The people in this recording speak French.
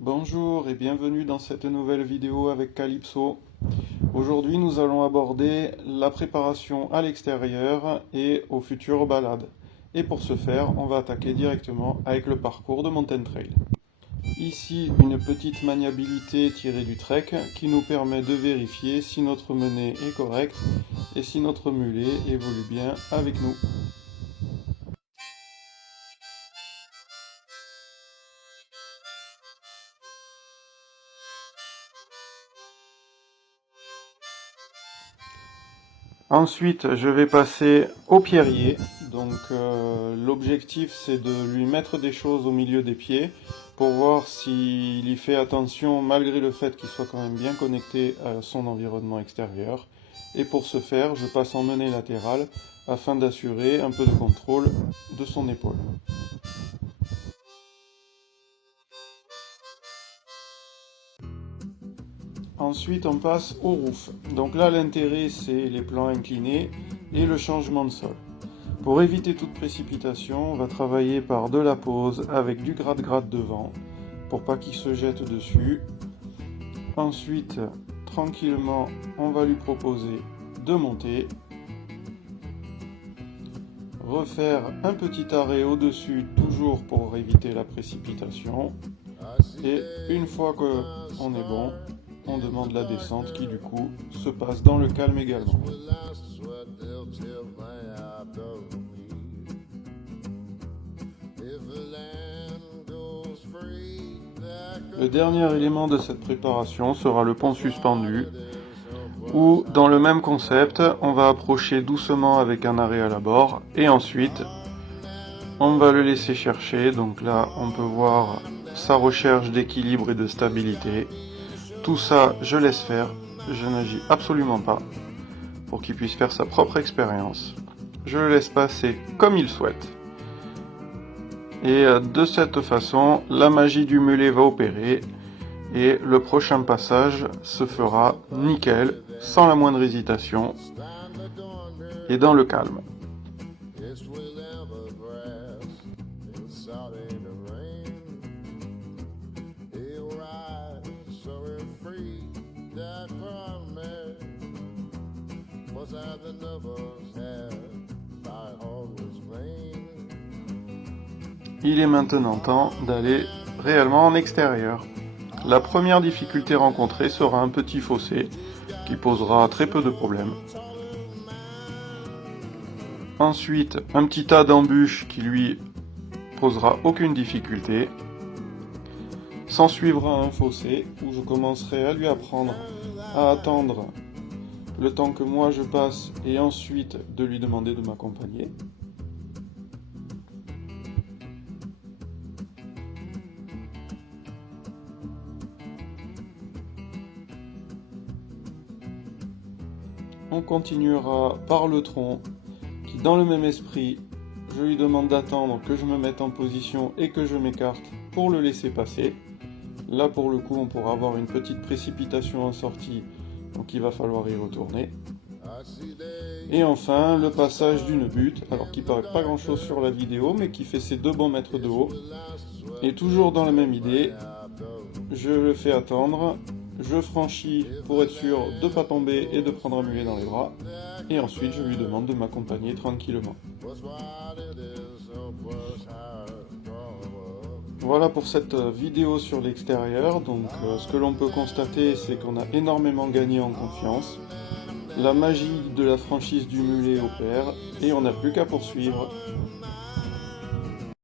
Bonjour et bienvenue dans cette nouvelle vidéo avec Calypso. Aujourd'hui nous allons aborder la préparation à l'extérieur et aux futures balades. Et pour ce faire, on va attaquer directement avec le parcours de Mountain Trail. Ici une petite maniabilité tirée du trek qui nous permet de vérifier si notre menée est correcte et si notre mulet évolue bien avec nous. Ensuite, je vais passer au pierrier. Donc, l'objectif, c'est de lui mettre des choses au milieu des pieds pour voir s'il y fait attention malgré le fait qu'il soit quand même bien connecté à son environnement extérieur. Et pour ce faire, je passe en menée latérale afin d'assurer un peu de contrôle de son épaule. Ensuite, on passe au roof. Donc là, l'intérêt, c'est les plans inclinés et le changement de sol. Pour éviter toute précipitation, on va travailler par de la pose avec du gratte-gratte devant pour pas qu'il se jette dessus. Ensuite, tranquillement, on va lui proposer de monter. Refaire un petit arrêt au-dessus, toujours pour éviter la précipitation. Et une fois qu'on est bon, on demande la descente qui du coup se passe dans le calme également. Le dernier élément de cette préparation sera le pont suspendu, où dans le même concept, on va approcher doucement avec un arrêt à l'abord, et ensuite on va le laisser chercher. Donc là on peut voir sa recherche d'équilibre et de stabilité. Tout ça, je laisse faire, je n'agis absolument pas pour qu'il puisse faire sa propre expérience. Je le laisse passer comme il souhaite. Et de cette façon, la magie du mulet va opérer et le prochain passage se fera nickel, sans la moindre hésitation et dans le calme. Il est maintenant temps d'aller réellement en extérieur. La première difficulté rencontrée sera un petit fossé qui posera très peu de problèmes. Ensuite, un petit tas d'embûches qui lui posera aucune difficulté. S'en suivra un fossé où je commencerai à lui apprendre à attendre le temps que moi je passe et ensuite de lui demander de m'accompagner. On continuera par le tronc qui, dans le même esprit, je lui demande d'attendre que je me mette en position et que je m'écarte pour le laisser passer. Là pour le coup on pourra avoir une petite précipitation en sortie, donc il va falloir y retourner. Et enfin le passage d'une butte, alors qui paraît pas grand chose sur la vidéo mais qui fait ses 2 bons mètres de haut. Et toujours dans la même idée, je le fais attendre, je franchis pour être sûr de ne pas tomber et de prendre un mulet dans les bras. Et ensuite je lui demande de m'accompagner tranquillement. Voilà pour cette vidéo sur l'extérieur. Donc ce que l'on peut constater, c'est qu'on a énormément gagné en confiance. La magie de la franchise du mulet opère et on n'a plus qu'à poursuivre.